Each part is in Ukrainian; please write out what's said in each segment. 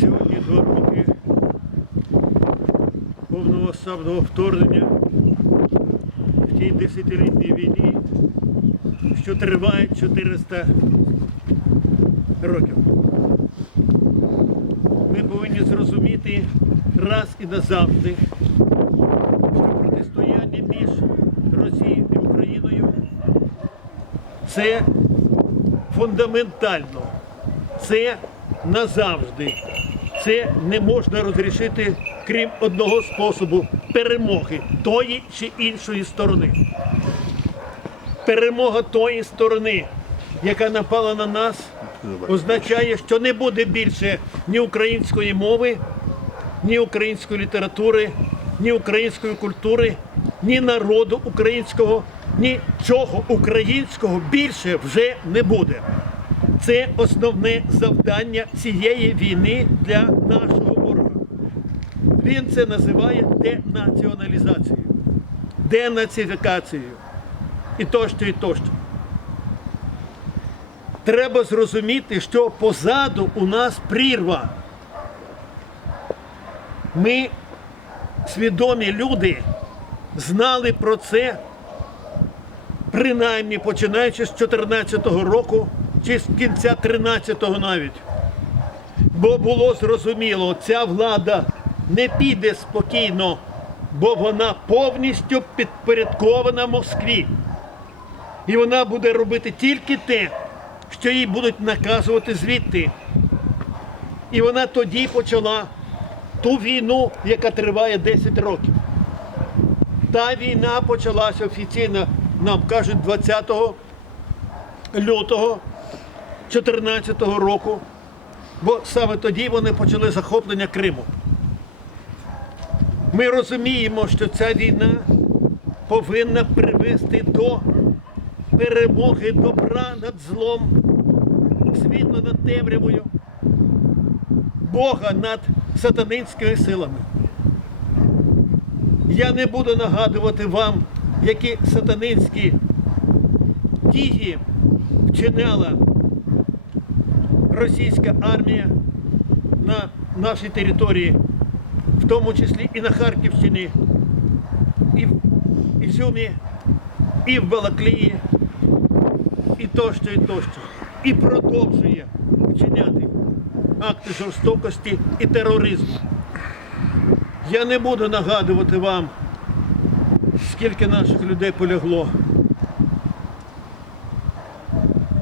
Сьогодні два роки повномасштабного вторгнення в тій десятилітній війні, що триває 400 років. Ми повинні зрозуміти раз і назавжди, що протистояння між Росією і Україною це фундаментально, це назавжди. Це не можна розрішити, крім одного способу перемоги тої чи іншої сторони. Перемога тої сторони, яка напала на нас, означає, що не буде більше ні української мови, ні української літератури, ні української культури, ні народу українського, нічого українського більше вже не буде. Це основне завдання цієї війни для нашого ворога. Він це називає денаціоналізацією, денацифікацією і тощо, і тощо. Треба зрозуміти, що позаду у нас прірва. Ми, свідомі люди, знали про це принаймні починаючи з 2014 року чи з кінця 13-го навіть. Бо було зрозуміло, ця влада не піде спокійно, бо вона повністю підпорядкована Москві. І вона буде робити тільки те, що їй будуть наказувати звідти. І вона тоді почала ту війну, яка триває 10 років. Та війна почалася офіційно, нам кажуть, 20 лютого 2014 року, бо саме тоді вони почали захоплення Криму. Ми розуміємо, що ця війна повинна привести до перемоги добра над злом, світла над темрявою, Бога над сатанинськими силами. Я не буду нагадувати вам, які сатанинські дії вчиняла російська армія на нашій території, в тому числі і на Харківщині, і в Ізюмі, і в Балаклії, і тощо, і тощо. І продовжує вчиняти акти жорстокості і тероризму. Я не буду нагадувати вам, скільки наших людей полягло.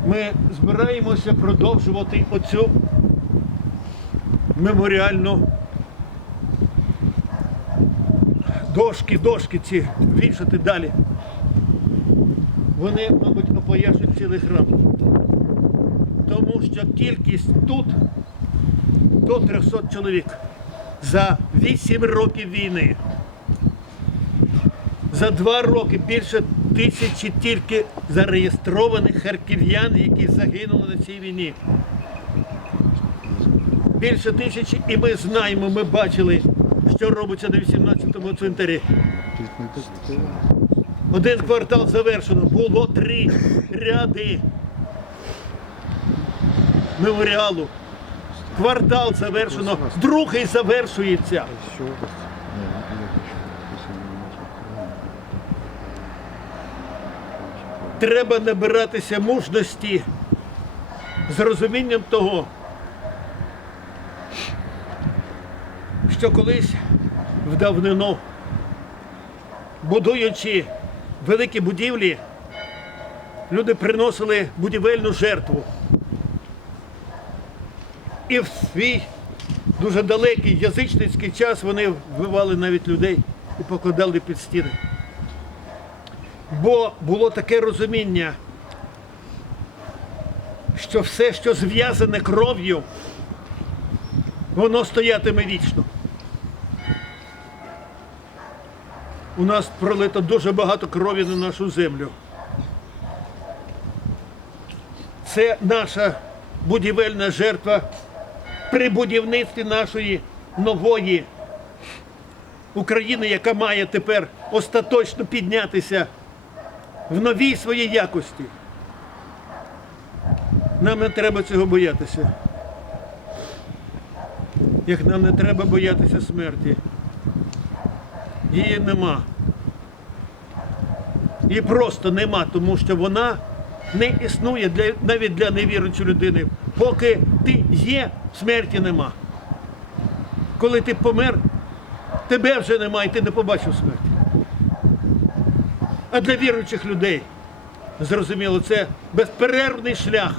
Ми збираємося продовжувати оцю меморіальну дошки, дошки ці вішати далі. Вони, мабуть, опояшуть цілий храм. Тому що кількість тут до 300 чоловік за 8 років війни. За два роки більше тисячі тільки зареєстрованих харків'ян, які загинули на цій війні. Більше тисячі, і ми знаємо, ми бачили, що робиться на 18-му цвинтарі. Один квартал завершено, було три ряди меморіалу. Квартал завершено, другий завершується. Треба набиратися мужності з розумінням того, що колись в давнину, будуючи великі будівлі, люди приносили будівельну жертву. І в свій дуже далекий язичницький час вони вбивали навіть людей і покладали під стіни. Бо було таке розуміння, що все, що зв'язане кров'ю, воно стоятиме вічно. У нас пролито дуже багато крові на нашу землю. Це наша будівельна жертва при будівництві нашої нової України, яка має тепер остаточно піднятися в новій своїй якості. Нам не треба цього боятися. як нам не треба боятися смерті. Її нема. Її просто нема, тому що вона не існує для, навіть для невіруючої людини. Поки ти є, смерті нема. Коли ти помер, тебе вже немає, і ти не побачив смерті. А для віруючих людей, зрозуміло, це безперервний шлях.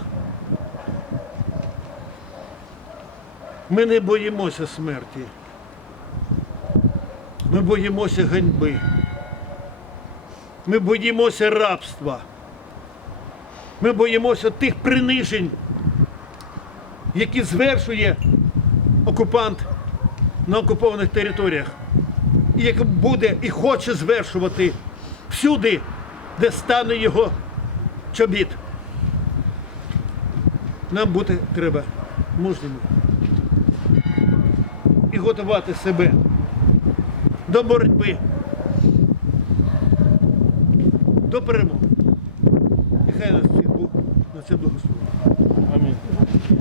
Ми не боїмося смерті. Ми боїмося ганьби. Ми боїмося рабства. Ми боїмося тих принижень, які звершує окупант на окупованих територіях. І як буде і хоче звершувати всюди, де стане його чобіт. Нам бути треба мужніми і готувати себе до боротьби, до перемоги. Нехай нас всіх Бог на це благословить. Амінь.